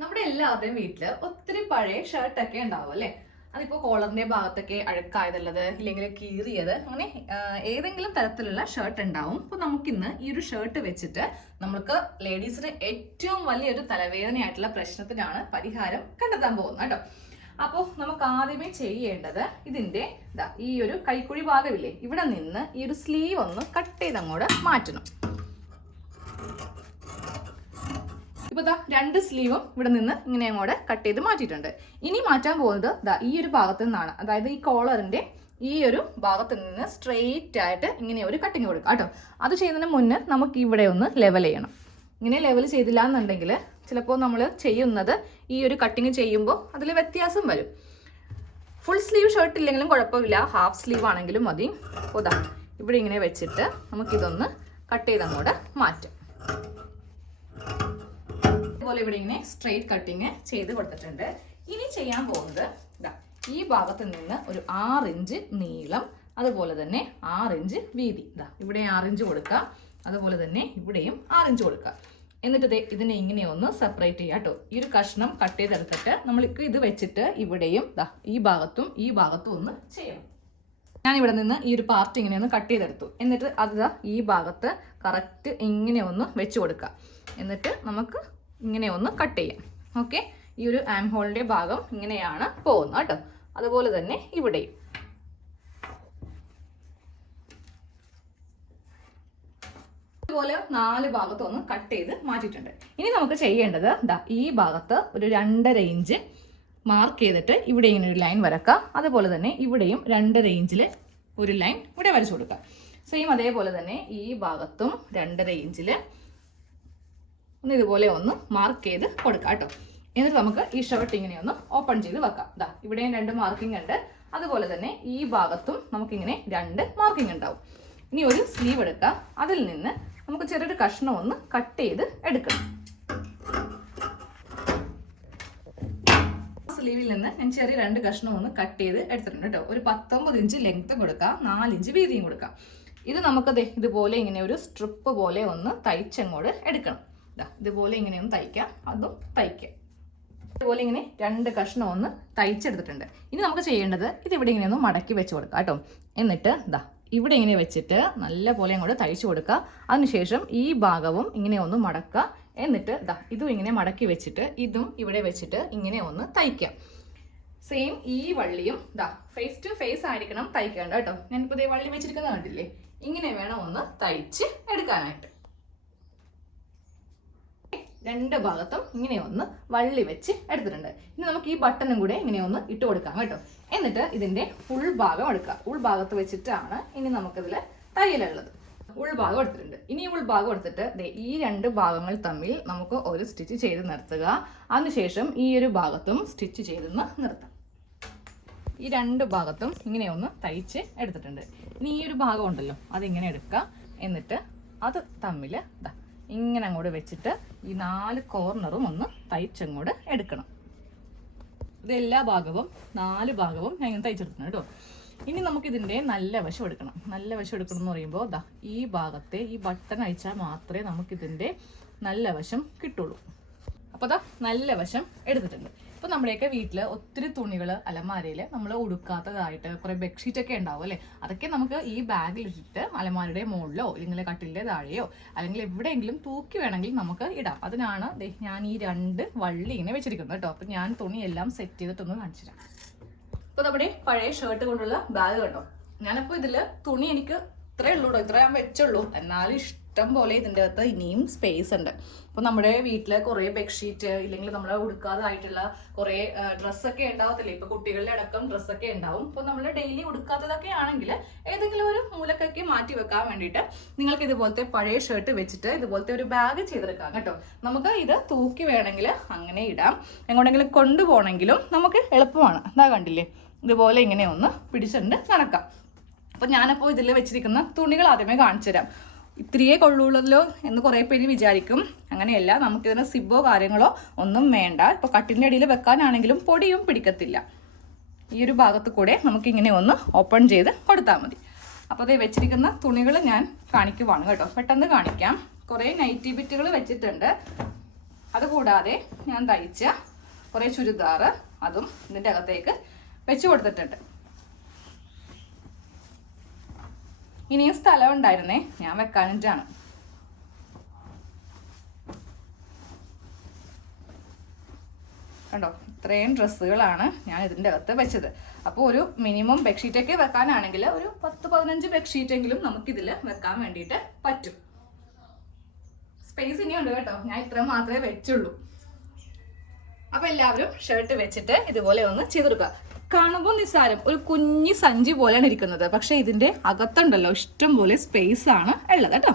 നമ്മുടെ എല്ലാവരുടെയും വീട്ടില് ഒത്തിരി പഴയ ഷർട്ടൊക്കെ ഉണ്ടാവും അല്ലേ. അതിപ്പോ കോളറിന്റെ ഭാഗത്തൊക്കെ അഴുക്കായതുള്ളത്, ഇല്ലെങ്കിൽ കീറിയത്, അങ്ങനെ ഏതെങ്കിലും തരത്തിലുള്ള ഷർട്ട് ഉണ്ടാവും. അപ്പൊ നമുക്കിന്ന് ഈ ഒരു ഷർട്ട് വെച്ചിട്ട് നമുക്ക് ലേഡീസിന് ഏറ്റവും വലിയൊരു തലവേദനയായിട്ടുള്ള പ്രശ്നത്തിനാണ് പരിഹാരം കണ്ടെത്താൻ പോകുന്നത് കേട്ടോ. അപ്പോൾ നമുക്ക് ആദ്യമേ ചെയ്യേണ്ടത് ഇതിന്റെ ഈ ഒരു കൈക്കുഴി ഭാഗമില്ലേ, ഇവിടെ നിന്ന് ഈ ഒരു സ്ലീവ് ഒന്ന് കട്ട് ചെയ്ത് അങ്ങോട്ട് മാറ്റണം. ഇപ്പൊ രണ്ട് സ്ലീവും ഇവിടെ നിന്ന് ഇങ്ങനെ അങ്ങോട്ട് കട്ട് ചെയ്ത് മാറ്റിയിട്ടുണ്ട്. ഇനി മാറ്റാൻ പോകുന്നത് ഈ ഒരു ഭാഗത്ത് നിന്നാണ്. അതായത് ഈ കോളറിന്റെ ഈ ഒരു ഭാഗത്ത് നിന്ന് സ്ട്രെയിറ്റ് ആയിട്ട് ഇങ്ങനെ ഒരു കട്ടിങ് കൊടുക്കുക കേട്ടോ. അത് ചെയ്യുന്നതിന് മുന്നേ നമുക്ക് ഇവിടെ ഒന്ന് ലെവൽ ചെയ്യണം. ഇങ്ങനെ ലെവൽ ചെയ്തില്ല എന്നുണ്ടെങ്കിൽ ചിലപ്പോൾ നമ്മൾ ചെയ്യുന്നത് ഈ ഒരു കട്ടിങ് ചെയ്യുമ്പോൾ അതിൽ വ്യത്യാസം വരും. ഫുൾ സ്ലീവ് ഷർട്ട് ഇല്ലെങ്കിലും കുഴപ്പമില്ല, ഹാഫ് സ്ലീവ് ആണെങ്കിലും മതി. അപ്പോൾ ഇവിടെ ഇങ്ങനെ വെച്ചിട്ട് നമുക്കിതൊന്ന് കട്ട് ചെയ്ത് അങ്ങോട്ട് മാറ്റാം. അതുപോലെ ഇവിടെ ഇങ്ങനെ സ്ട്രെയിറ്റ് കട്ടിങ് ചെയ്ത് കൊടുത്തിട്ടുണ്ട്. ഇനി ചെയ്യാൻ പോകുന്നത് ഈ ഭാഗത്ത് നിന്ന് ഒരു 6 ഇഞ്ച് നീളം, അതുപോലെ തന്നെ 6 ഇഞ്ച് വീതി. ഇവിടെ 6 ഇഞ്ച് കൊടുക്കുക, അതുപോലെ തന്നെ ഇവിടെയും 6 ഇഞ്ച് കൊടുക്കുക. എന്നിട്ട് ഇതിനെ ഇങ്ങനെ ഒന്ന് സെപ്പറേറ്റ് ചെയ്യുക കേട്ടോ. ഈ ഒരു കഷ്ണം കട്ട് ചെയ്തെടുത്തിട്ട് നമ്മൾക്ക് ഇത് വെച്ചിട്ട് ഇവിടെയും ഈ ഭാഗത്തും ഒന്ന് ചെയ്യണം. ഞാൻ ഇവിടെ നിന്ന് ഈ ഒരു പാർട്ട് ഇങ്ങനെ ഒന്ന് കട്ട് ചെയ്തെടുത്തു. എന്നിട്ട് അത് ഈ ഭാഗത്ത് കറക്റ്റ് ഇങ്ങനെ ഒന്ന് വെച്ച് കൊടുക്കുക. എന്നിട്ട് നമുക്ക് ഇങ്ങനെ ഒന്ന് കട്ട് ചെയ്യാം. ഓക്കെ, ഈ ഒരു ആം ഹോളിന്റെ ഭാഗം ഇങ്ങനെയാണ് പോകുന്നത് കേട്ടോ. അതുപോലെ തന്നെ ഇവിടെയും ഇതുപോലെ 4 ഭാഗത്തും ഒന്ന് കട്ട് ചെയ്ത് മാറ്റിയിട്ടുണ്ട്. ഇനി നമുക്ക് ചെയ്യേണ്ടത് ഈ ഭാഗത്ത് ഒരു 2.5 ഇഞ്ച് മാർക്ക് ചെയ്തിട്ട് ഇവിടെ ഇങ്ങനെ ഒരു ലൈൻ വരക്കുക. അതുപോലെ തന്നെ ഇവിടെയും 2.5 ഇഞ്ചിൽ ഒരു ലൈൻ ഇവിടെ വരച്ചു കൊടുക്കുക. സെയിം അതേപോലെ തന്നെ ഈ ഭാഗത്തും 2.5 ഇഞ്ചിൽ ഒന്ന് ഇതുപോലെ ഒന്ന് മാർക്ക് ചെയ്ത് കൊടുക്കാം കേട്ടോ. എന്നിട്ട് നമുക്ക് ഈ ഷർട്ട് ഇങ്ങനെ ഒന്ന് ഓപ്പൺ ചെയ്ത് വെക്കാം. ഇവിടെയും 2 മാർക്കിംഗ് ഉണ്ട്, അതുപോലെ തന്നെ ഈ ഭാഗത്തും നമുക്കിങ്ങനെ 2 മാർക്കിംഗ് ഉണ്ടാവും. ഇനി ഒരു സ്ലീവ് എടുക്കുക, അതിൽ നിന്ന് നമുക്ക് ചെറിയൊരു കഷ്ണം ഒന്ന് കട്ട് ചെയ്ത് എടുക്കണം. സ്ലീവിൽ നിന്ന് ഞാൻ ചെറിയ 2 കഷ്ണം ഒന്ന് കട്ട് ചെയ്ത് എടുത്തിട്ടുണ്ട് കേട്ടോ. ഒരു 19 ഇഞ്ച് ലെങ്ത്തും കൊടുക്കാം, 4 ഇഞ്ച് വീതിയും കൊടുക്കാം. ഇത് നമുക്ക് ഇതുപോലെ ഇങ്ങനെ ഒരു സ്ട്രിപ്പ് പോലെ ഒന്ന് തയ്ച്ചങ്ങോട്ട് എടുക്കണം. ഇതുപോലെ ഇങ്ങനെ ഒന്ന് തയ്ക്കാം, അതും തയ്ക്കാം. ഇതുപോലെ ഇങ്ങനെ 2 കഷ്ണം ഒന്ന് തയ്ച്ചെടുത്തിട്ടുണ്ട്. ഇനി നമുക്ക് ചെയ്യേണ്ടത് ഇതിവിടെ ഇങ്ങനെ ഒന്ന് മടക്കി വെച്ച് കൊടുക്കാം കേട്ടോ. എന്നിട്ട് ഇവിടെ ഇങ്ങനെ വെച്ചിട്ട് നല്ല പോലെ അങ്ങോട്ട് തയ്ച്ചു കൊടുക്കുക. അതിനുശേഷം ഈ ഭാഗവും ഇങ്ങനെ ഒന്ന് മടക്കുക. എന്നിട്ട് ഇതും ഇങ്ങനെ മടക്കി വെച്ചിട്ട് ഇതും ഇവിടെ വെച്ചിട്ട് ഇങ്ങനെ ഒന്ന് തയ്ക്കാം. സെയിം ഈ വള്ളിയും ഫേസ് ടു ഫേസ് ആയിരിക്കണം തയ്ക്കേണ്ട കേട്ടോ. ഞാനിപ്പോൾ ഇതേ വള്ളി വെച്ചിരിക്കുന്നത് കണ്ടില്ലേ, ഇങ്ങനെ വേണം ഒന്ന് തയ്ച്ച് എടുക്കാനായിട്ട്. 2 ഭാഗത്തും ഇങ്ങനെ ഒന്ന് വള്ളി വെച്ച് എടുത്തിട്ടുണ്ട്. ഇനി നമുക്ക് ഈ ബട്ടണും കൂടെ ഇങ്ങനെ ഒന്ന് ഇട്ട് കൊടുക്കാം കേട്ടോ. എന്നിട്ട് ഇതിന്റെ ഉൾഭാഗം എടുക്കുക. ഉൾഭാഗത്ത് വെച്ചിട്ടാണ് ഇനി നമുക്കിതിൽ തയ്യലുള്ളത്. ഉൾഭാഗം എടുത്തിട്ടുണ്ട്. ഇനി ഉൾഭാഗം എടുത്തിട്ട് ഈ 2 ഭാഗങ്ങൾ തമ്മിൽ നമുക്ക് ഒരു സ്റ്റിച്ച് ചെയ്ത് നിർത്തുക. അതിനുശേഷം ഈ ഒരു ഭാഗത്തും സ്റ്റിച്ച് ചെയ്ത് നിർത്താം. ഈ 2 ഭാഗത്തും ഇങ്ങനെ ഒന്ന് തയ്ച്ച് എടുത്തിട്ടുണ്ട്. ഇനി ഈ ഒരു ഭാഗം ഉണ്ടല്ലോ, അതിങ്ങനെ എടുക്കുക. എന്നിട്ട് അത് തമ്മിൽ ഇങ്ങനെ അങ്ങോട്ട് വെച്ചിട്ട് ഈ 4 കോർണറും ഒന്ന് തയ്ച്ചങ്ങോട്ട് എടുക്കണം. ഇതെല്ലാ ഭാഗവും 4 ഭാഗവും ഞാൻ ഇങ്ങനെ തയ്ച്ചെടുക്കണം കേട്ടോ. ഇനി നമുക്കിതിൻ്റെ നല്ല വശം എടുക്കണം. നല്ല വശം എടുക്കണം എന്ന് പറയുമ്പോൾ ഈ ഭാഗത്തെ ഈ ബട്ടൺ അഴിച്ചാൽ മാത്രമേ നമുക്കിതിൻ്റെ നല്ല വശം കിട്ടുള്ളൂ. അപ്പോൾ നല്ല വശം എടുത്തിട്ടുണ്ട്. ഇപ്പോൾ നമ്മുടെയൊക്കെ വീട്ടിൽ ഒത്തിരി തുണികൾ അലമാരയിൽ നമ്മൾ ഉടുക്കാത്തതായിട്ട് കുറേ ബെഡ്ഷീറ്റൊക്കെ ഉണ്ടാവും അല്ലേ. അതൊക്കെ നമുക്ക് ഈ ബാഗിലിട്ടിട്ട് അലമാരയുടെ മുകളിലോ അല്ലെങ്കിൽ കട്ടിലിൻ്റെ താഴെയോ അല്ലെങ്കിൽ എവിടെയെങ്കിലും തൂക്കി വേണമെങ്കിൽ നമുക്ക് ഇടാം. അതിനാണ് ഞാൻ ഈ 2 വള്ളി ഇങ്ങനെ വെച്ചിരിക്കുന്നത് കേട്ടോ. അപ്പോൾ ഞാൻ തുണിയെല്ലാം സെറ്റ് ചെയ്തിട്ടൊന്ന് കാണിച്ചു തരാം. ഇപ്പോൾ നമ്മുടെ പഴയ ഷർട്ട് കൊണ്ടുള്ള ബാഗ് കണ്ടോ. ഞാനപ്പോൾ ഇതിൽ തുണി എനിക്ക് ഇത്രയേ ഉള്ളൂ, ഇത്ര ഞാൻ വെച്ചുള്ളൂ. എന്നാലും ഇഷ്ടം പോലെ ഇതിൻ്റെ അകത്ത് ഇനിയും സ്പേസ് ഉണ്ട്. അപ്പോൾ നമ്മുടെ വീട്ടിൽ കുറേ ബെഡ്ഷീറ്റ് ഇല്ലെങ്കിൽ നമ്മൾ ഉടുക്കാതായിട്ടുള്ള കുറേ ഡ്രസ്സൊക്കെ ഉണ്ടാവത്തില്ലേ. ഇപ്പോൾ കുട്ടികളുടെ അടക്കം ഡ്രസ്സൊക്കെ ഉണ്ടാവും. അപ്പോൾ നമ്മൾ ഡെയിലി ഉടുക്കാത്തതൊക്കെ ആണെങ്കിൽ ഏതെങ്കിലും ഒരു മൂലക്കൊക്കെ മാറ്റി വെക്കാൻ വേണ്ടിയിട്ട് നിങ്ങൾക്ക് ഇതുപോലത്തെ പഴയ ഷർട്ട് വെച്ചിട്ട് ഇതുപോലത്തെ ഒരു ബാഗ് ചെയ്തെടുക്കാം കേട്ടോ. നമുക്ക് ഇത് തൂക്കി വേണമെങ്കിൽ അങ്ങനെ ഇടാം, എങ്ങോട്ടെങ്കിലും കൊണ്ടുപോകണമെങ്കിലും നമുക്ക് എളുപ്പമാണ്. കണ്ടില്ലേ, ഇതുപോലെ ഇങ്ങനെ ഒന്ന് പിടിച്ചിട്ടുണ്ട് നടക്കാം. അപ്പോൾ ഞാനപ്പോൾ ഇതിൽ വെച്ചിരിക്കുന്ന തുണികൾ ആദ്യമേ കാണിച്ചു തരാം. ഇത്തിരിയേ കൊള്ളുള്ളല്ലോ എന്ന് കുറേ പേര് വിചാരിക്കും. അങ്ങനെയല്ല, നമുക്കിതിന് സിബോ കാര്യങ്ങളോ ഒന്നും വേണ്ട. ഇപ്പോൾ കട്ടിലിൻ്റെ അടിയിൽ വെക്കാനാണെങ്കിലും പൊടിയും പിടിക്കത്തില്ല. ഈ ഒരു ഭാഗത്ത് കൂടെ നമുക്കിങ്ങനെ ഒന്ന് ഓപ്പൺ ചെയ്ത് കൊടുത്താൽ മതി. അപ്പോൾ അത് വെച്ചിരിക്കുന്ന തുണികൾ ഞാൻ കാണിക്കുവാണ് കേട്ടോ. പെട്ടെന്ന് കാണിക്കാം. കുറേ നൈറ്റി ബിറ്റുകൾ വെച്ചിട്ടുണ്ട്. അതുകൂടാതെ ഞാൻ തയ്ച്ച കുറേ ചുരിദാർ അതും ഇതിൻ്റെ അകത്തേക്ക് വെച്ച് കൊടുത്തിട്ടുണ്ട്. ഇനിയും സ്ഥലം ഉണ്ടായിരുന്നേ, ഞാൻ വെക്കാനിട്ടാണ്. കണ്ടോ, ഇത്രയും ഡ്രസ്സുകളാണ് ഞാൻ ഇതിൻ്റെ അകത്ത് വെച്ചത്. അപ്പോൾ ഒരു മിനിമം ബെഡ്ഷീറ്റൊക്കെ വെക്കാനാണെങ്കിൽ ഒരു 10-15 ബെഡ്ഷീറ്റെങ്കിലും നമുക്കിതിൽ വെക്കാൻ വേണ്ടിയിട്ട് പറ്റും. സ്പേസ് ഇനിയുണ്ട് കേട്ടോ, ഞാൻ ഇത്ര മാത്രമേ വെച്ചുള്ളൂ. അപ്പോൾ എല്ലാവരും ഷർട്ട് വെച്ചിട്ട് ഇതുപോലെ ഒന്ന് ചെയ്തെടുക്കുക. കാണുമ്പോൾ നിസ്സാരം, ഒരു കുഞ്ഞി സഞ്ചി പോലെയാണ് ഇരിക്കുന്നത്, പക്ഷേ ഇതിൻ്റെ അകത്തുണ്ടല്ലോ ഇഷ്ടം പോലെ സ്പേസ് ആണ് ഉള്ളത് കേട്ടോ.